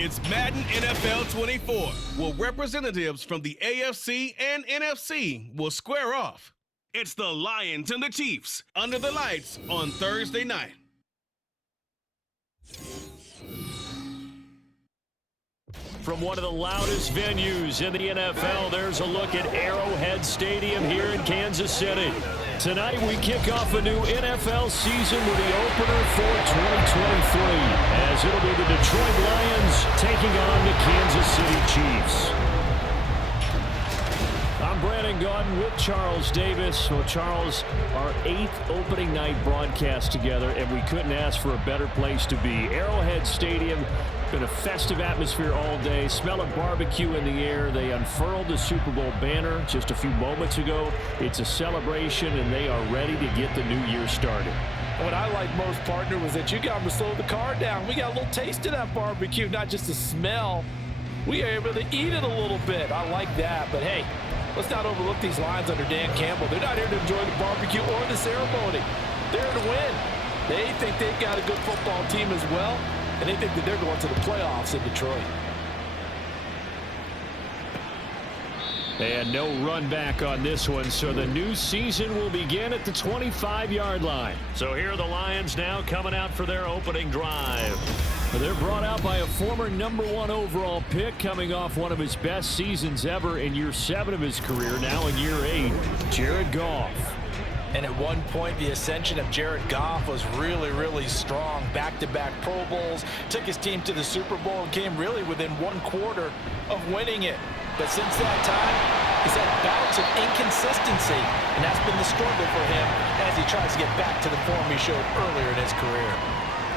It's Madden NFL 24, where representatives from the AFC and NFC will square off. It's the Lions and the Chiefs under the lights on Thursday night. From one of the loudest venues in the NFL, there's a look at Arrowhead Stadium here in Kansas City. Tonight, we kick off a new NFL season with the opener for 2023, as it'll be the Detroit Lions taking on the Kansas City Chiefs. I'm Brandon Gaudin with Charles Davis. Well, Charles, our 8th opening night broadcast together, and we couldn't ask for a better place to be. Arrowhead Stadium, been a festive atmosphere all day. Smell of barbecue in the air. They unfurled the Super Bowl banner just a few moments ago. It's a celebration, and they are ready to get the new year started. What I like most, partner, was that you got to slow the car down. We got a little taste of that barbecue, not just the smell. We are able to eat it a little bit. I like that. But, hey, let's not overlook these Lions under Dan Campbell. They're not here to enjoy the barbecue or the ceremony. They're here to win. They think they've got a good football team as well, and they think that they're going to the playoffs in Detroit. And no run back on this one, so the new season will begin at the 25-yard line. So here are the Lions now coming out for their opening drive. They're brought out by a former #1 overall pick, coming off one of his best seasons ever in year 7 of his career, now in year 8, Jared Goff. And at one point, the ascension of Jared Goff was really, really strong. Back-to-back Pro Bowls, took his team to the Super Bowl, and came really within 1/4 of winning it. But since that time, he's had bouts of inconsistency, and that's been the struggle for him as he tries to get back to the form he showed earlier in his career.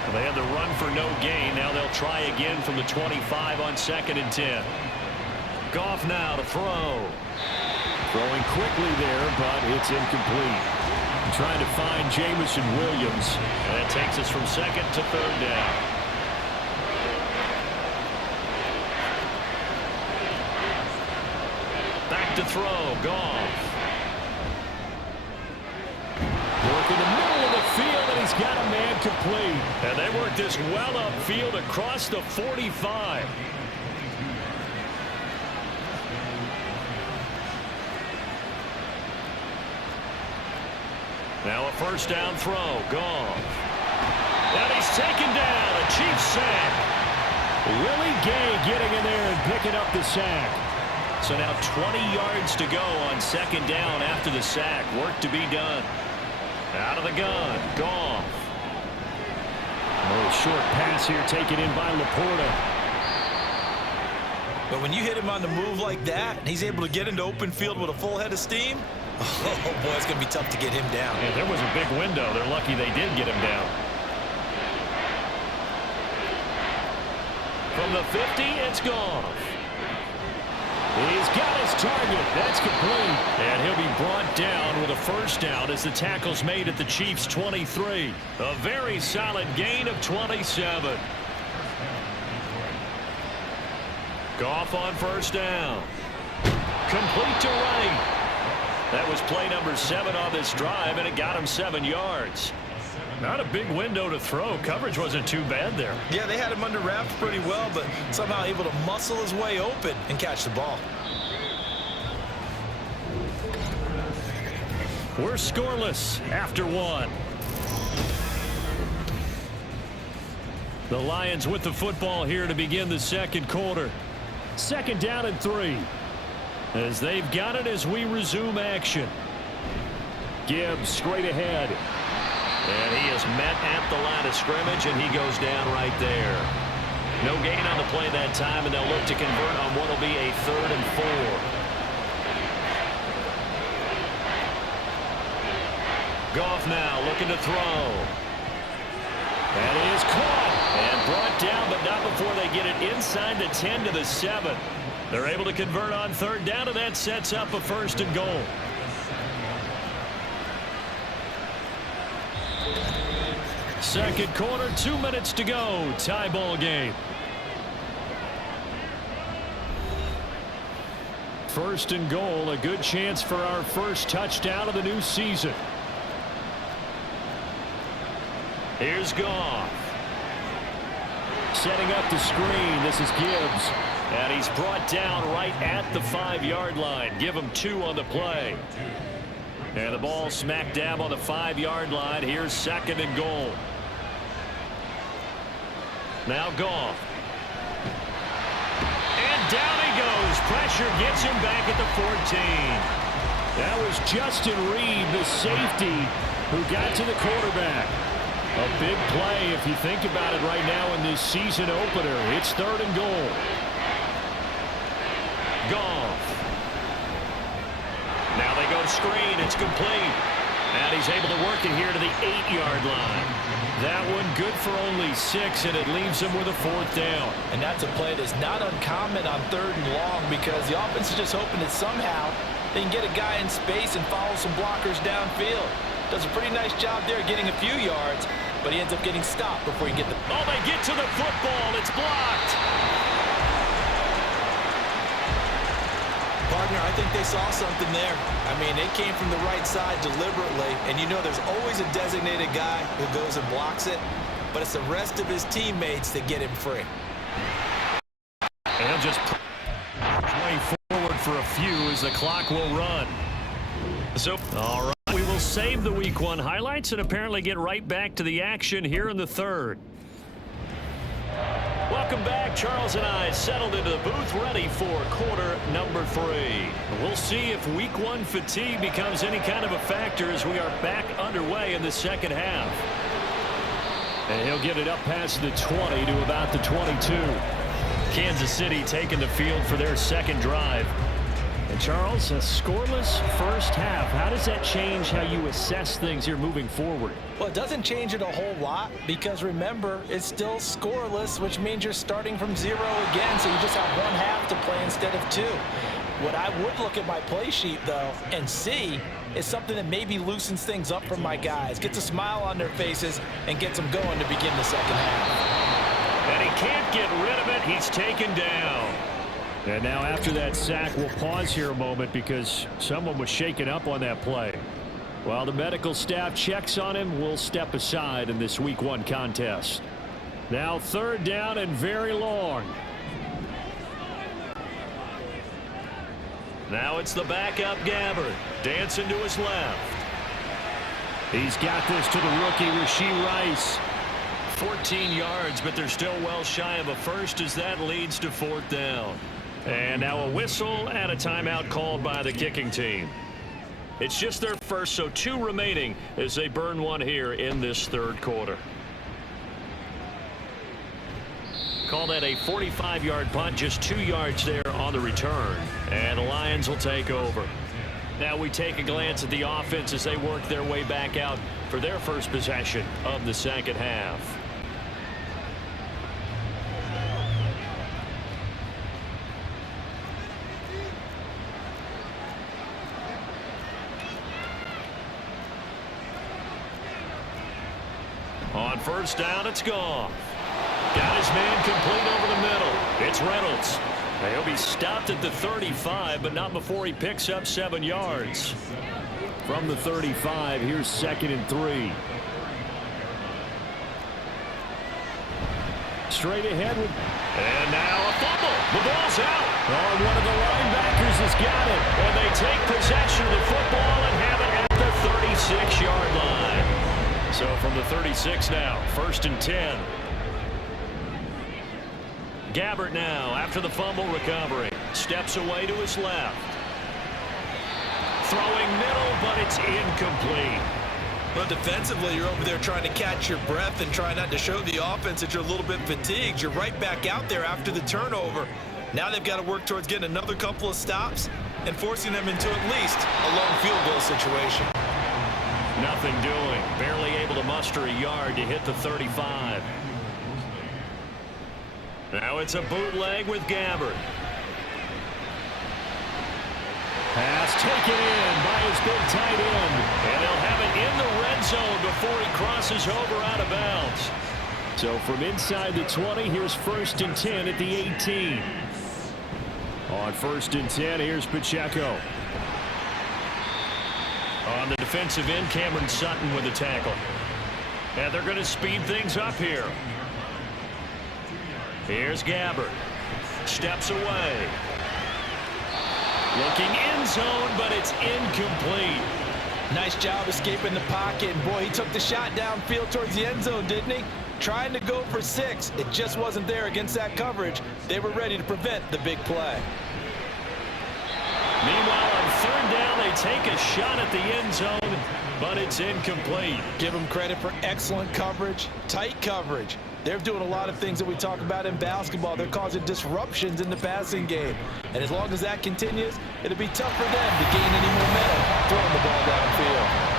Well, they had the run for no gain. Now they'll try again from the 25 on 2nd and 10. Goff now to throw. Throwing quickly there, but it's incomplete. Trying to find Jameson Williams. And that takes us from 2nd to 3rd down. Back to throw. Goff. Work in the middle of the field, and he's got a man complete. And they work this well upfield across the 45. Now a 1st down throw. Goff. And he's taken down. A Chiefs sack. Willie Gay getting in there and picking up the sack. So now 20 yards to go on 2nd down after the sack. Work to be done. Out of the gun. Goff. A short pass here taken in by Laporta. But when you hit him on the move like that, and he's able to get into open field with a full head of steam, oh, boy, it's going to be tough to get him down. Yeah, there was a big window. They're lucky they did get him down. From the 50, it's Goff. He's got his target. That's complete. And he'll be brought down with a 1st down as the tackle's made at the Chiefs' 23. A very solid gain of 27. Goff on 1st down. Complete to right. That was play number 7 on this drive, and it got him 7 yards. Not a big window to throw. Coverage wasn't too bad there. Yeah, they had him under wraps pretty well, but somehow able to muscle his way open and catch the ball. We're scoreless after 1. The Lions with the football here to begin the 2nd quarter. 2nd down and 3. As they've got it as we resume action. Gibbs straight ahead. And he is met at the line of scrimmage, and he goes down right there. No gain on the play that time, and they'll look to convert on what will be a 3rd and 4. Goff now looking to throw. That is caught and brought down, but not before they get it inside the 10 to the 7. They're able to convert on 3rd down, and that sets up a 1st and goal. Second quarter, 2 minutes to go. Tie ball game. 1st and goal, a good chance for our 1st touchdown of the new season. Here's Goff. Setting up the screen. This is Gibbs. And he's brought down right at the 5-yard line. Give him 2 on the play. And the ball smack dab on the 5-yard line. Here's 2nd and goal. Now Goff. And down he goes. Pressure gets him back at the 14. That was Justin Reed, the safety, who got to the quarterback. A big play if you think about it right now in this season opener. It's 3rd and goal. Goff. Now they go screen. It's complete. And he's able to work it here to the 8-yard line. That one good for only 6, and it leaves him with a 4th down. And that's a play that's not uncommon on 3rd and long because the offense is just hoping that somehow they can get a guy in space and follow some blockers downfield. Does a pretty nice job there getting a few yards, but he ends up getting stopped before he can get the... Oh, they get to the football. It's blocked. Partner, I think they saw something there. I mean, it came from the right side deliberately, and you know there's always a designated guy who goes and blocks it, but it's the rest of his teammates that get him free. And he'll just play forward for a few as the clock will run. So, all right, we will save the Week 1 highlights and apparently get right back to the action here in the 3rd. Welcome back. Charles and I settled into the booth ready for quarter number 3. We'll see if Week 1 fatigue becomes any kind of a factor as we are back underway in the 2nd half. And he'll get it up past the 20 to about the 22. Kansas City taking the field for their 2nd drive. And Charles, a scoreless first half. How does that change how you assess things here moving forward? Well, it doesn't change it a whole lot because remember, it's still scoreless, which means you're starting from 0 again, so you just have 1 half to play instead of 2. What I would look at my play sheet, though, and see is something that maybe loosens things up for my guys, gets a smile on their faces, and gets them going to begin the 2nd half. And he can't get rid of it. He's taken down. And now after that sack, we'll pause here a moment because someone was shaken up on that play. While the medical staff checks on him, we'll step aside in this Week 1 contest. Now 3rd down and very long. Now it's the backup Gabbert. Dancing to his left. He's got this to the rookie, Rashee Rice. 14 yards, but they're still well shy of a first as that leads to 4th down. And now a whistle and a timeout called by the kicking team. It's just their first, so 2 remaining as they burn 1 here in this 3rd quarter. Call that a 45-yard punt, just 2 yards there on the return. And the Lions will take over. Now we take a glance at the offense as they work their way back out for their first possession of the 2nd half. On 1st down, it's Goff. Got his man complete over the middle. It's Reynolds. He'll be stopped at the 35, but not before he picks up 7 yards. From the 35, here's 2nd and 3. Straight ahead with... And now a fumble. The ball's out. Oh, one of the linebackers has got it. And they take possession of the football and have it at the 36-yard line. So from the 36 now, 1st and 10. Gabbert now, after the fumble recovery, steps away to his left. Throwing middle, but it's incomplete. Well, defensively, you're over there trying to catch your breath and try not to show the offense that you're a little bit fatigued. You're right back out there after the turnover. Now they've got to work towards getting another couple of stops and forcing them into at least a long field goal situation. Nothing doing. Barely able to muster a yard to hit the 35. Now it's a bootleg with Gabbert. Pass taken in by his big tight end. And they'll have it in the red zone before he crosses over out of bounds. So from inside the 20, here's 1st and 10 at the 18. On 1st and 10, here's Pacheco. On the defensive end, Cameron Sutton with a tackle. And they're going to speed things up here. Here's Gabbert. Steps away. Looking end zone, but it's incomplete. Nice job escaping the pocket. And boy, he took the shot downfield towards the end zone, didn't he? Trying to go for 6. It just wasn't there against that coverage. They were ready to prevent the big play. Meanwhile, on third down, they take a shot at the end zone, but it's incomplete. Give them credit for excellent coverage, tight coverage. They're doing a lot of things that we talk about in basketball. They're causing disruptions in the passing game. And as long as that continues, it'll be tough for them to gain any momentum throwing the ball downfield.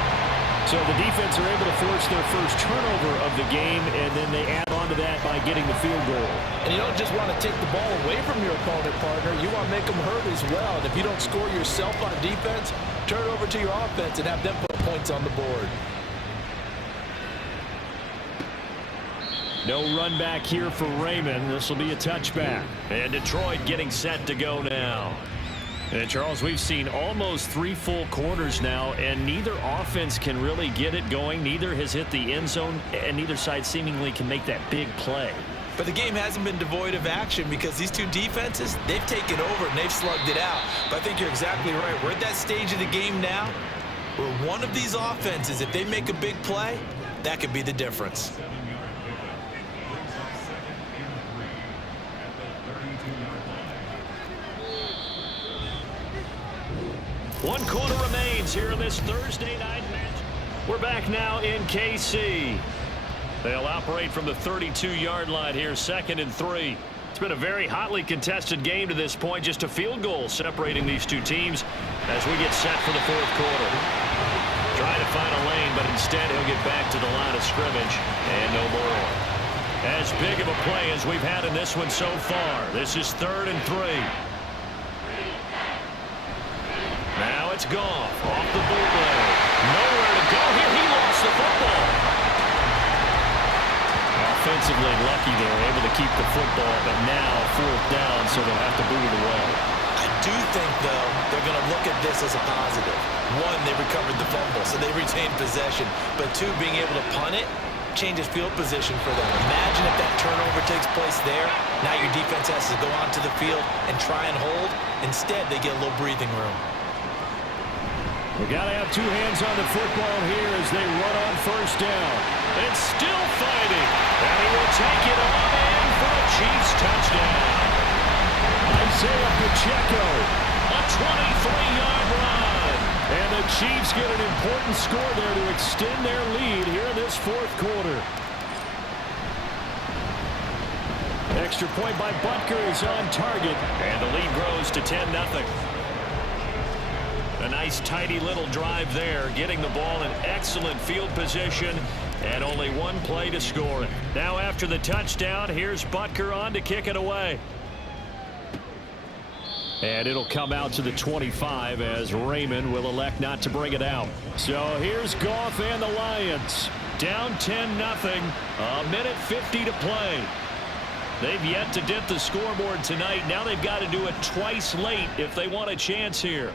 So the defense are able to force their first turnover of the game, and then they add on to that by getting the field goal. And you don't just want to take the ball away from your opponent, partner. You want to make them hurt as well. And if you don't score yourself on defense, turn it over to your offense and have them put points on the board. No run back here for Raymond. This will be a touchback. And Detroit getting set to go now. And Charles, we've seen almost 3 full quarters now, and neither offense can really get it going. Neither has hit the end zone, and neither side seemingly can make that big play. But the game hasn't been devoid of action because these two defenses, they've taken over and they've slugged it out. But I think you're exactly right. We're at that stage of the game now where one of these offenses, if they make a big play, that could be the difference. One quarter remains here in this Thursday night match. We're back now in KC. They'll operate from the 32-yard line here, 2nd and 3. It's been a very hotly contested game to this point. Just a field goal separating these two teams as we get set for the 4th quarter. Trying to find a lane, but instead he'll get back to the line of scrimmage and no more. As big of a play as we've had in this one so far. This is 3rd and 3. Now it's Goff off the bootleg. Nowhere to go here. He lost the football. Offensively lucky they were able to keep the football, but now 4th down, so they'll have to boot it away. I do think, though, they're going to look at this as a positive. 1, they recovered the fumble, so they retained possession. But 2, being able to punt it changes field position for them. Imagine if that turnover takes place there. Now your defense has to go onto the field and try and hold. Instead, they get a little breathing room. We got to have 2 hands on the football here as they run on 1st down. And still fighting. And he will take it on in for a Chiefs touchdown. Isaiah Pacheco, a 23-yard run. And the Chiefs get an important score there to extend their lead here in this 4th quarter. Extra point by Butker is on target. And the lead grows to 10-0. A nice, tidy little drive there, getting the ball in excellent field position, and only 1 play to score it. Now after the touchdown, here's Butker on to kick it away. And it'll come out to the 25 as Raymond will elect not to bring it out. So here's Goff and the Lions. Down 10-0, a minute 50 to play. They've yet to dip the scoreboard tonight. Now they've got to do it twice late if they want a chance here.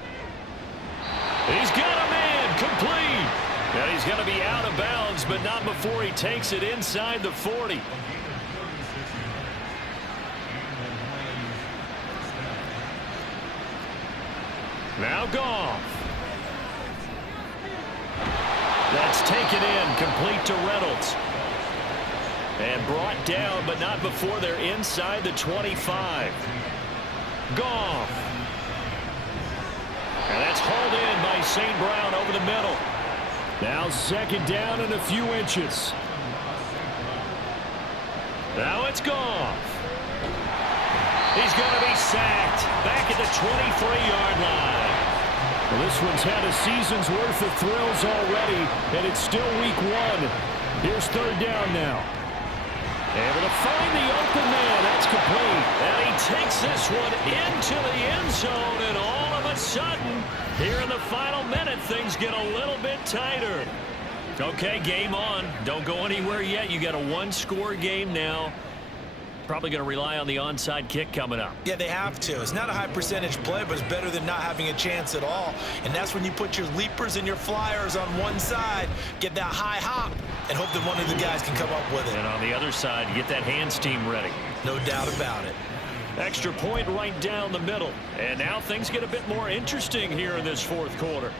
He's got a man complete. And he's going to be out of bounds, but not before he takes it inside the 40. Now Goff. That's taken in, complete to Reynolds. And brought down, but not before they're inside the 25. Goff. And that's hauled in by St. Brown over the middle. Now 2nd down and a few inches. Now it's Goff. He's going to be sacked back at the 23-yard line. Well, this one's had a season's worth of thrills already, and it's still week 1. Here's 3rd down now. Able to find the open man. That's complete. And he takes this one into the end zone, and all of a sudden, here in the final minute, things get a little bit tighter. Okay, game on. Don't go anywhere yet. You got a 1-score game now. Probably going to rely on the onside kick coming up. Yeah, they have to. It's not a high percentage play, but it's better than not having a chance at all. And that's when you put your leapers and your flyers on one side, get that high hop, and hope that one of the guys can come up with it. And on the other side, get that hands team ready. No doubt about it. Extra point right down the middle. And now things get a bit more interesting here in this fourth quarter.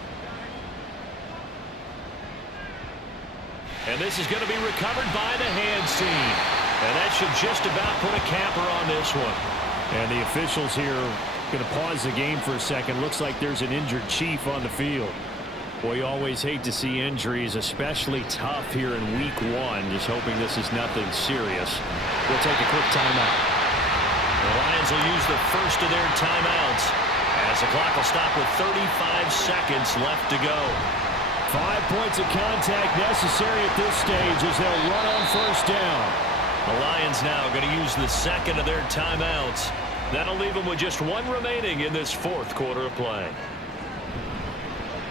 And this is going to be recovered by the hands team. And that should just about put a capper on this one. And the officials here going to pause the game for a second. Looks like there's an injured Chief on the field. Boy, you always hate to see injuries, especially tough here in week one. Just hoping this is nothing serious. We'll take a quick timeout. The Lions will use the first of their timeouts as the clock will stop with 35 seconds left to go. 5 points of contact necessary at this stage as they'll run on first down. The Lions now going to use the second of their timeouts. That'll leave them with just one remaining in this fourth quarter of play.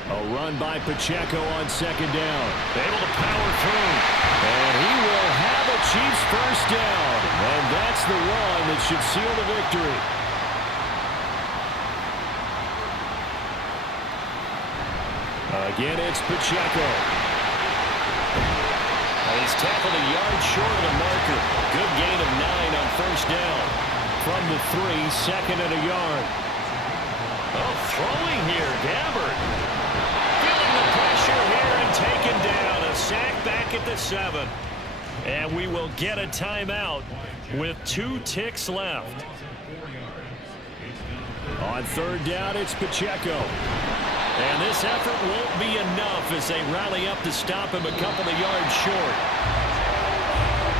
A run by Pacheco on second down. Able to power through. And he will have a Chiefs first down. And that's the run that should seal the victory. Again, it's Pacheco. And he's tackled a yard short of the marker. Good gain of 9 on first down. From the 3, second and a yard. Oh, throwing here, Gabbert. Feeling the pressure here and taken down. A sack back at the 7. And we will get a timeout with 2 ticks left. On third down, it's Pacheco. And this effort won't be enough as they rally up to stop him a couple of yards short.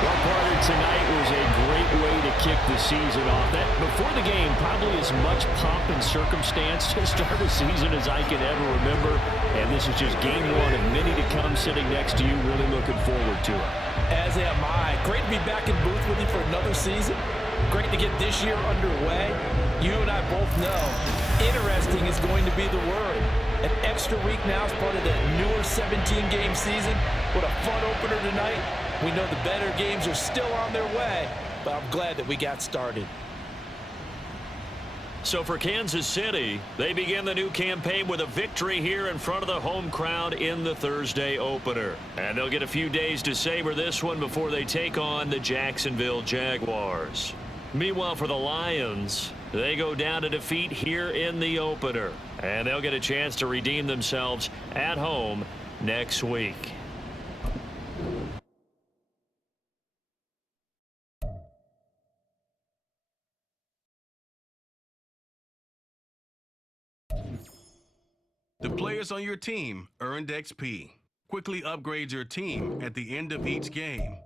Well, partner, tonight was a great way to kick the season off. That before the game, probably as much pomp and circumstance to start a season as I can ever remember. And this is just game one of many to come sitting next to you. Really looking forward to it. As am I. Great to be back in booth with you for another season. Great to get this year underway. You and I both know interesting is going to be the word. An extra week now as part of the newer 17-game season. What a fun opener tonight. We know the better games are still on their way, but I'm glad that we got started. So for Kansas City, they begin the new campaign with a victory here in front of the home crowd in the Thursday opener. And they'll get a few days to savor this one before they take on the Jacksonville Jaguars. Meanwhile, for the Lions, they go down to defeat here in the opener. And they'll get a chance to redeem themselves at home next week. The players on your team earned XP. Quickly upgrade your team at the end of each game.